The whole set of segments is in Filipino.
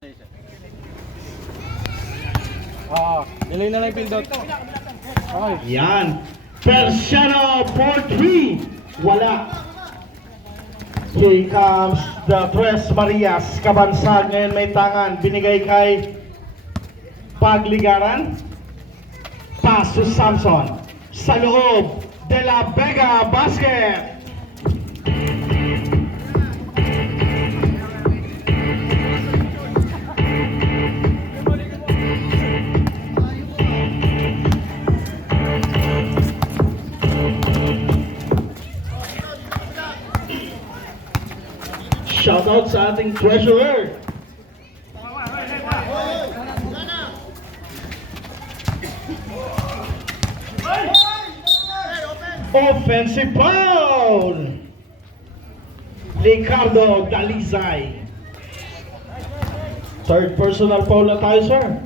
Delay na lang yung build out. Okay. Yan. Persiano for 3. Wala. Here comes the Tres Marias. Kabansag ngayon may tangan. Binigay kay Pagligaran. Pass to Samson. Sa loob. De La Vega basket. Shoutout sa ating treasurer. Offensive foul. Ricardo Dalizay. Third personal foul na tayo, sir.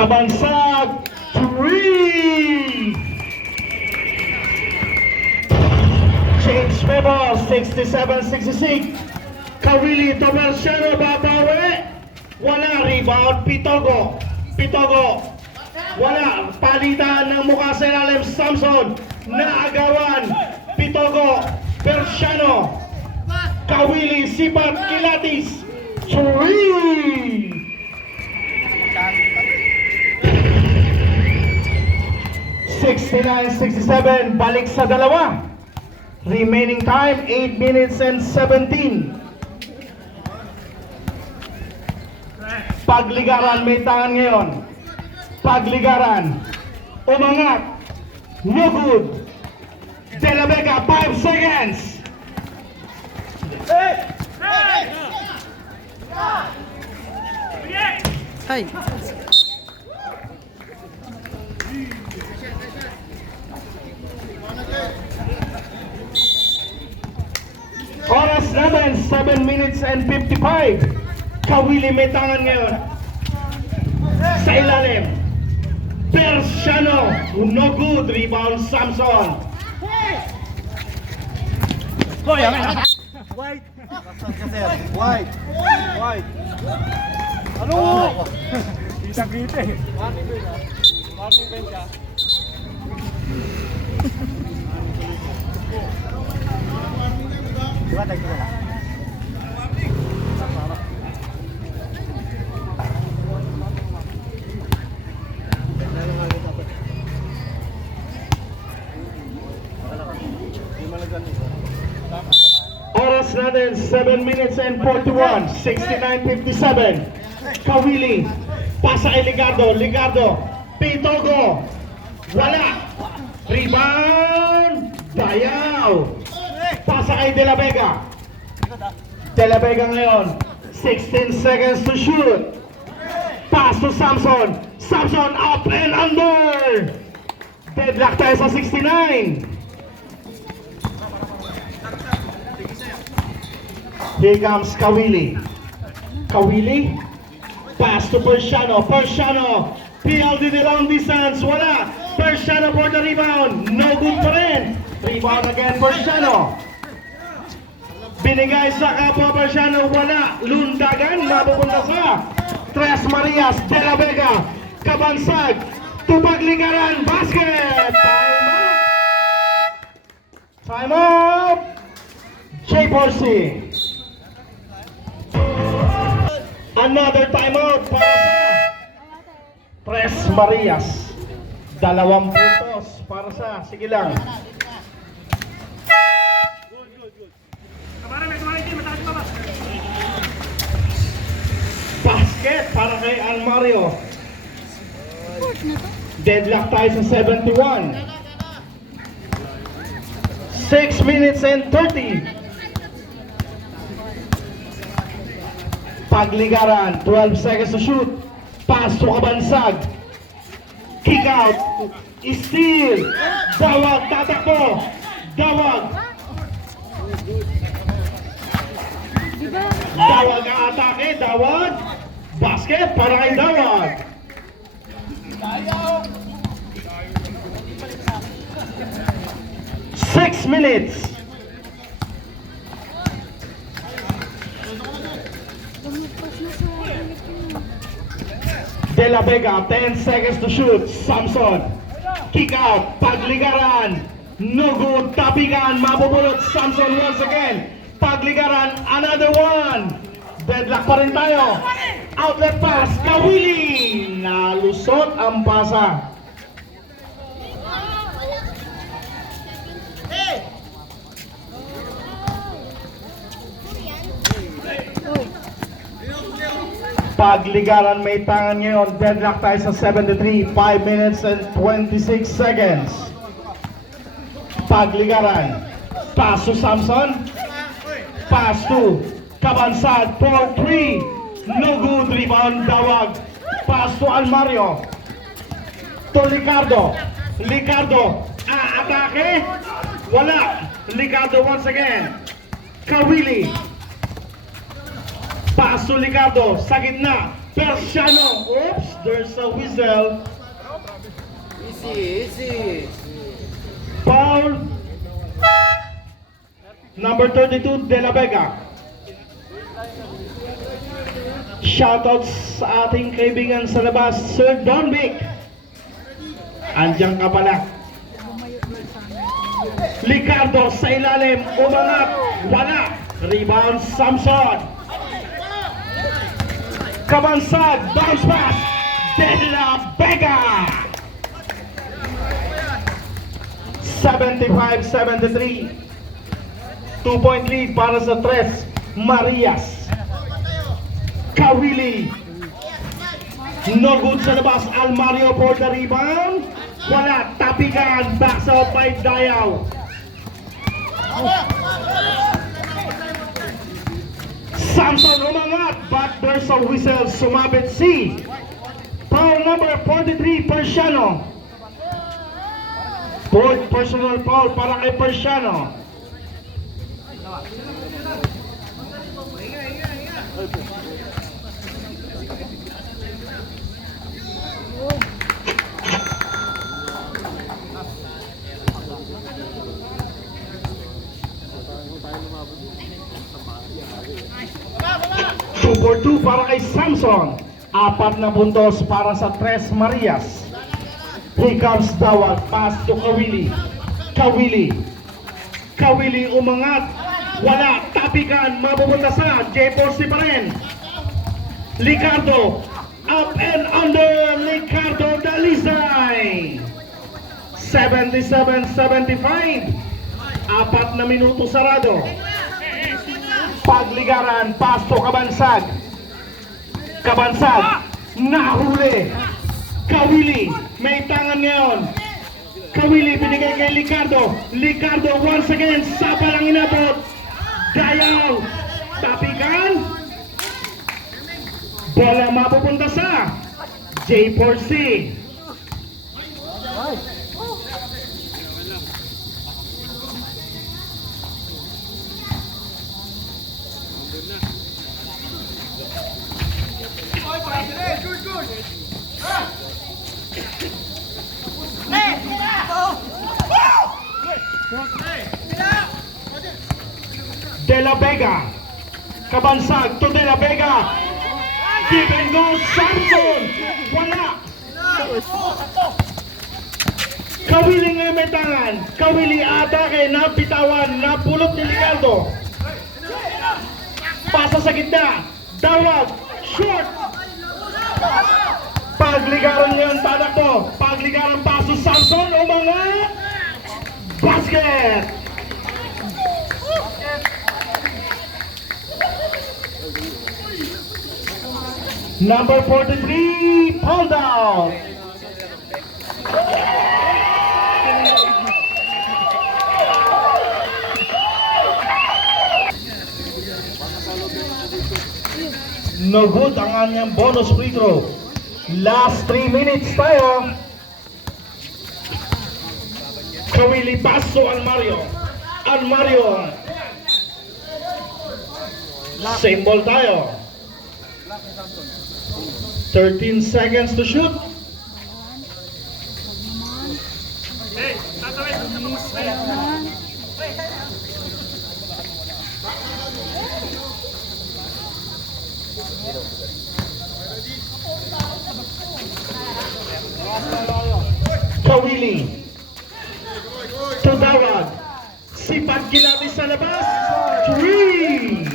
Kabansag 3. Change Memo 67-66. Kawili Tomerciano babawi. Wala. Rebound Pitogo. Wala. Palitan ng mukha sa ilalim. Samson. Naagawan. Pitogo. Persiano. Kawili Sipat Kilatis 3. 69-67, balik sa dalawa. Remaining time, 8 minutes and 17. Pagligaran may tangan ngayon. Pagligaran. Umangat. No good. De La Vega, 5 seconds. Hey. Oras naman, 7 minutes and 55. Kawili may tangan ngayon. Sa ilalim. Persiano. No good. Rebound Samson. White. White. Ano? Kita eh. Warning bell ka. Oras natin, 7 minutes and 41. 69-57. Kawili. Pasa kay Ligardo. Pitogo. Wala. Rebound. Dayaw. Pasa kay De La Vega. De La Vega ngayon. 16 seconds to shoot. Pass to Samson. Samson up and under. Deadlock tayo sa 69. Here comes Kawili. Pass to Persiano. PLD the long distance. Wala. Persiano for the rebound. No good pa rin. Rebound again, Persiano. Binigay sa kapwa Persiano. Wala. Lundagan. Mapupunta sa Tres Marias. De La Vega. Kabansag. Pagligaran. Basket. Time out. J4C. Another timeout para sa Tres Marias. 2 puntos para sa, sige lang. Basket para kay Almario. Deadlock tayo sa 71. 6 minutes and 30. Pagligaran, 12 seconds to shoot. Pass to Kabansag. Kick out. Steal. Dawag, tatakbo. Dawag. Dawag ang atake, Dawag. Basket para kay Dawag. Six minutes. De La Vega, 10 seconds to shoot. Samson. Kick out. Pagligaran. No good. Tapigan. Mabubulot. Samson once again. Pagligaran. Another one. Deadlock pa rin tayo. Outlet pass. Kawili. Nalusot ang pasa. Pagligaran may tangan ngayon. Deadlock tayo sa 73. 5 minutes and 26 seconds. Pagligaran. Pass to Samson. Pass to Cabansag. 4-3. No good. Rebound. Dawag. Pass to Almario. To Ricardo. Ricardo. Atake. Wala. Ricardo once again. Kawili. Pass to Ricardo, sa gitna, Persiano, oops, there's a whistle. Easy. Foul. Number 32, De La Vega. Shoutouts sa ating kaibigan sa labas, Sir Don Vic. Andiyan ka pala. Ricardo sa ilalim, umangat, wala. Rebound, Samson. Cabansag, bounce pass, De La Vega. 75-73. 2-point lead para sa Tres Marias. Kawili. No good sa labas. Almario for the rebound. Wala. Tapikan. Backs out by Dayaw. Samson umangat, but there's a whistle. Sumabit si foul number 43, Persiano. Fourth personal foul para kay Persiano. For 2 para kay Samson. 4 na puntos para sa Tres Marias. Here comes Dawag. Pass to Kawili. Kawili umangat. Wala. Tapikan. Mapupunta sa J4C pa rin. Ricardo. Up and under. Ricardo Dalisay. 77-75. 4 na minuto sarado. Pagligaran, pass to Cabansag. Nahuli. Kawili, may tangan ngayon. Kawili, binigay kay Ricardo. Ricardo once again, sapa lang inabot. Dayaw, tapikan. Bola mapupunta sa J4C. De La Vega. Cabansag to De La Vega. Give and go, Samson. Wala. Kawili ngayon may tangan. Kawili atake, napitawan, napulot ni Ricardo. Pasa sa gitna. Dawag. Short. Pagligaran ngayon, tadak mo. Pagligaran paso, Samson. Umangat. Basket. Number 43, pull down. No good ang kanyang bonus free throw. Last 3 minutes tayo. Kawili paso Almario. Same ball tayo. 13 seconds to shoot. Kawili. Tudawag. Sipag Gilabi sa labas. 3.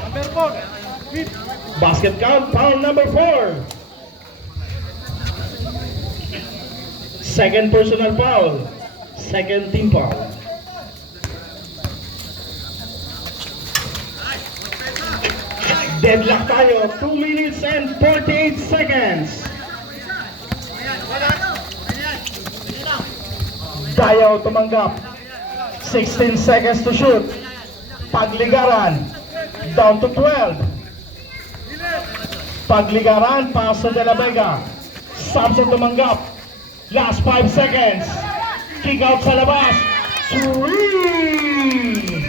Number 4. Hit. Basket count, foul number 4. Second personal foul. Second team foul. Deadlock tayo, 2 minutes and 48 seconds. Dayaw tumanggap. 16 seconds to shoot. Pagligaran. Down to 12. Pagligaran, paso de la Vega. Samson tumanggap. Last 5 seconds. Kick out sa labas. 3.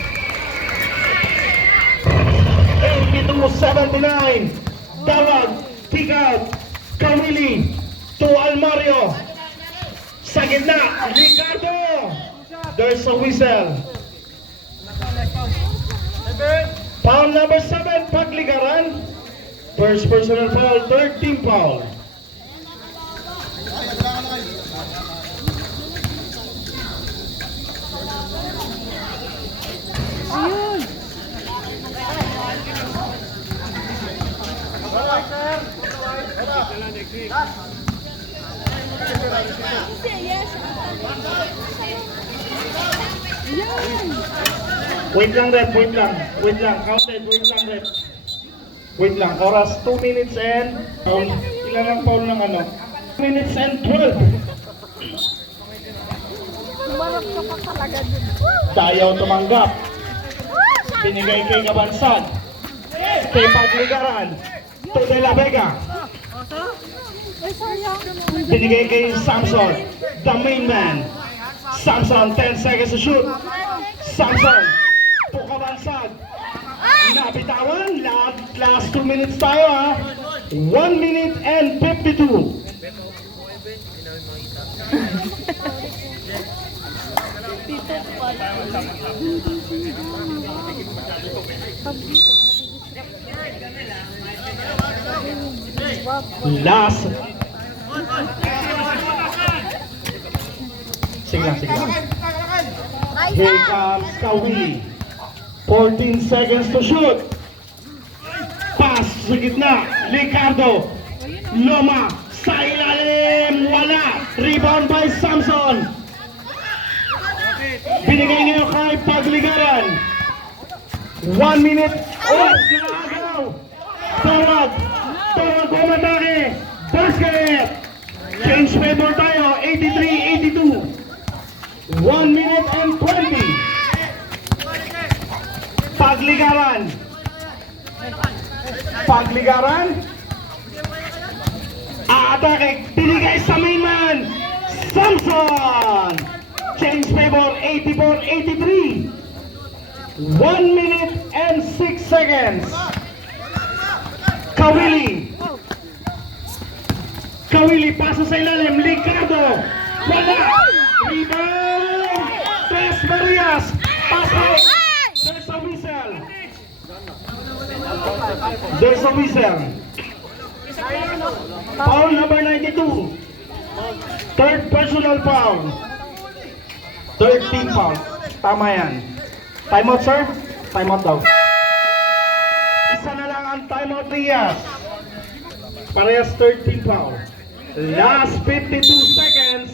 82-79. Dawag. Kick out. Kawili. To Almario. Sa gitna. Ricardo. There's a whistle. Foul number 7. Pagligaran. First personal foul. Third team foul. Ayun! Yes! Ayun! Wait lang, rep. Wait lang. Wait lang. Counted. Wait lang, rep. Wait lang. Oras 2 minutes and... Foul. Ilan ang foul ng ano? 2 minutes and 12. Tumarap ka pa talaga dun. Dayaw tumanggap. Binigay kay Kabansag. Kay Pagligaran. To De La Vega. Ay, sayang. Binigay kay Samson. The main man. Samson, 10 seconds to shoot. Samson. To Kabansag. Nabitawan. Last 2 minutes tayo ha. 1 minute and 52. Last. Sige lang, sige lang. Here comes Kawili. 14 seconds to shoot. Pass sa gitna. Ricardo. Loma. Sa ilalim. Wala. Rebound by Samson. Binigay niyo kay Pagligaran. 1 minute. Oh, nakagaw. Tawag. Tawag bumatake. Basket. Change favor tayo. 83-82. 1 minute and 20. Pagligaran. Pagligaran. Aatake. Binigay sa main man. Samson. Change favor 84-83. 1 minute and 6 seconds. Kawili. Kawili, pasa sa ilalim. Ricardo. Wala. Rebound. Tres Marias. Pasok. There's a whistle. There's a whistle. Foul number 92. Third personal foul. Third team foul. Tama yan. Timeout, sir? Timeout daw. Isa na lang ang timeout ni Yas. Parehas third team foul. Last 52 seconds.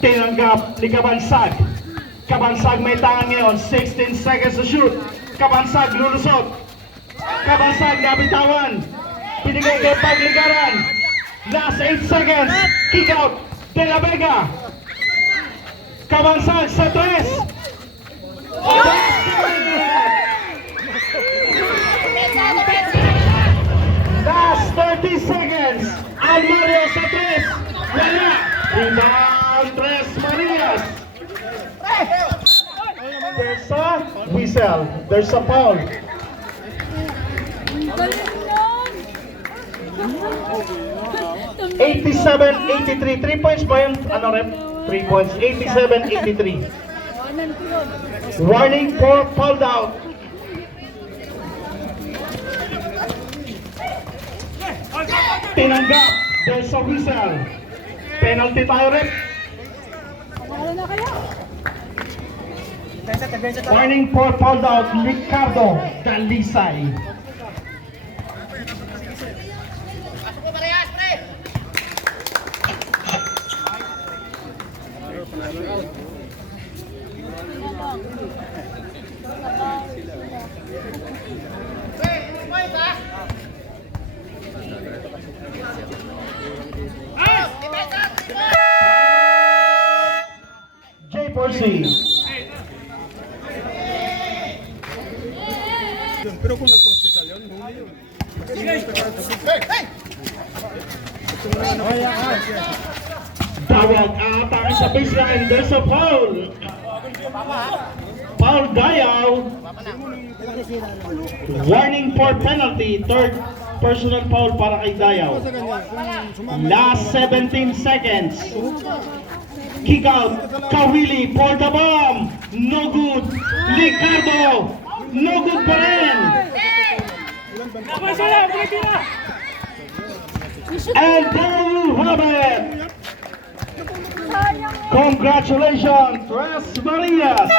Tinanggap ni Kabansag. Kabansag may tangan ngayon. 16 seconds to shoot. Kabansag lulusot. Kabansag nabitawan. Pinigay kay Pagligaran. Last 8 seconds. Kick out. De La Vega. Kabansag sa 3. Last 30 seconds. Almario sa 3. Wala. Rebound. whistle. There's a foul. Ang galing nun. 87-83. 3 points ba yung ano rep? 3 points. 87-83. Anan ko yun. Warning for fouled out. Tinanggap. There's a whistle. Penalty tayo rep. Panalo na kaya. Warning for fouled out. Ricardo Dalisay. J4C. Pero kung nagpo-hospital yun, huli yun. Tawag atake sa baseline. There's a foul. Foul Dayaw. Warning for penalty. Third personal foul para kay Dayaw. Last 17 seconds. Kick out. Kawili for the bomb. No good. Ricardo. No good pa rin. And there you have it. Sayang. Congratulations, Tres Marias.